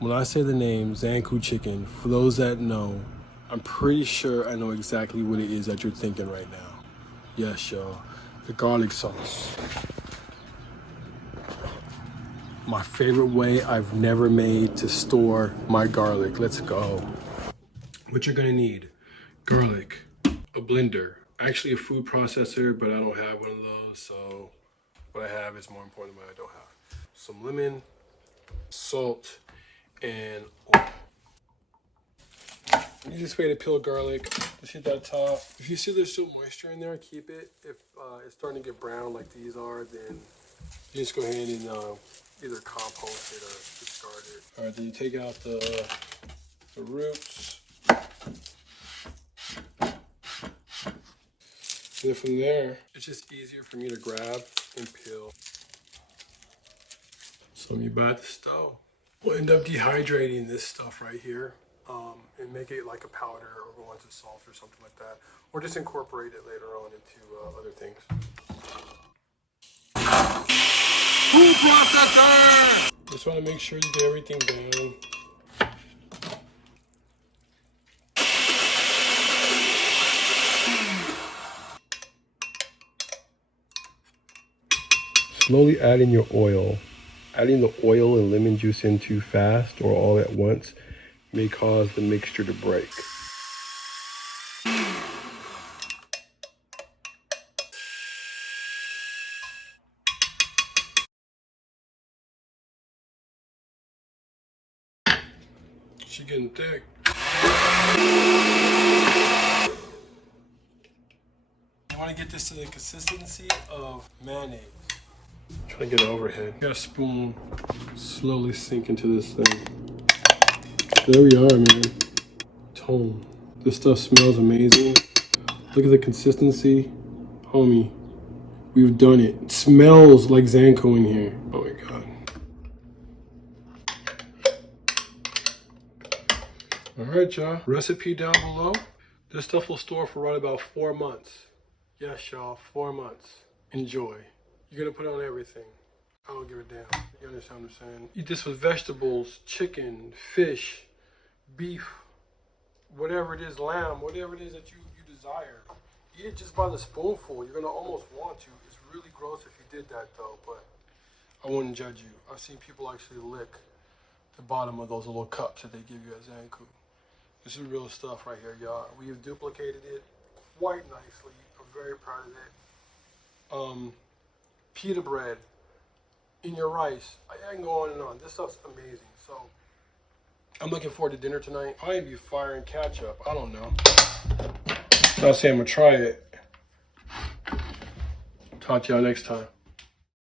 When I say the name Zankou chicken, for those that know, I'm pretty sure I know exactly what it is that you're thinking right now. Yes, y'all, the garlic sauce. My favorite way I've never made to store my garlic. Let's go. What you're gonna need: garlic, a blender, actually a food processor, but I don't have one of those, so what I have is more important than what I don't have. Some lemon, salt, and oil. Easiest way to peel garlic, just hit that top. If you see there's still moisture in there, keep it. If it's starting to get brown like these are, then you just go ahead and either compost it or discard it. All right, then you take out the roots. And then from there, it's just easier for me to grab and peel. So when you buy at the stove, we'll end up dehydrating this stuff right here and make it like a powder or go into salt or something like that. Or just incorporate it later on into other things. Food processor! Just want to make sure you get everything down. Slowly add in your oil. Adding the oil and lemon juice in too fast or all at once may cause the mixture to break. She's getting thick. You want to get this to the consistency of mayonnaise. Try to get it overhead. Got a spoon, slowly sink into this thing. There we are, man. Toum. This stuff smells amazing. Look at the consistency. Homie, we've done it. It smells like Zankou in here. Oh my God. All right, y'all. Recipe down below. This stuff will store for right about 4 months. Yes, y'all, 4 months. Enjoy. You're gonna put it on everything. I don't give a damn. You understand what I'm saying? Eat this with vegetables, chicken, fish, beef, whatever it is, lamb, whatever it is that you desire. Eat it just by the spoonful. You're gonna almost want to. It's really gross if you did that though, but I wouldn't judge you. I've seen people actually lick the bottom of those little cups that they give you at Zankou. This is real stuff right here, y'all. We've duplicated it quite nicely. I'm very proud of it. Pita bread in your rice. I can go on and on. This stuff's amazing. So I'm looking forward to dinner tonight. Probably be firing ketchup. I don't know. I'll say I'm gonna try it. Talk to y'all next time.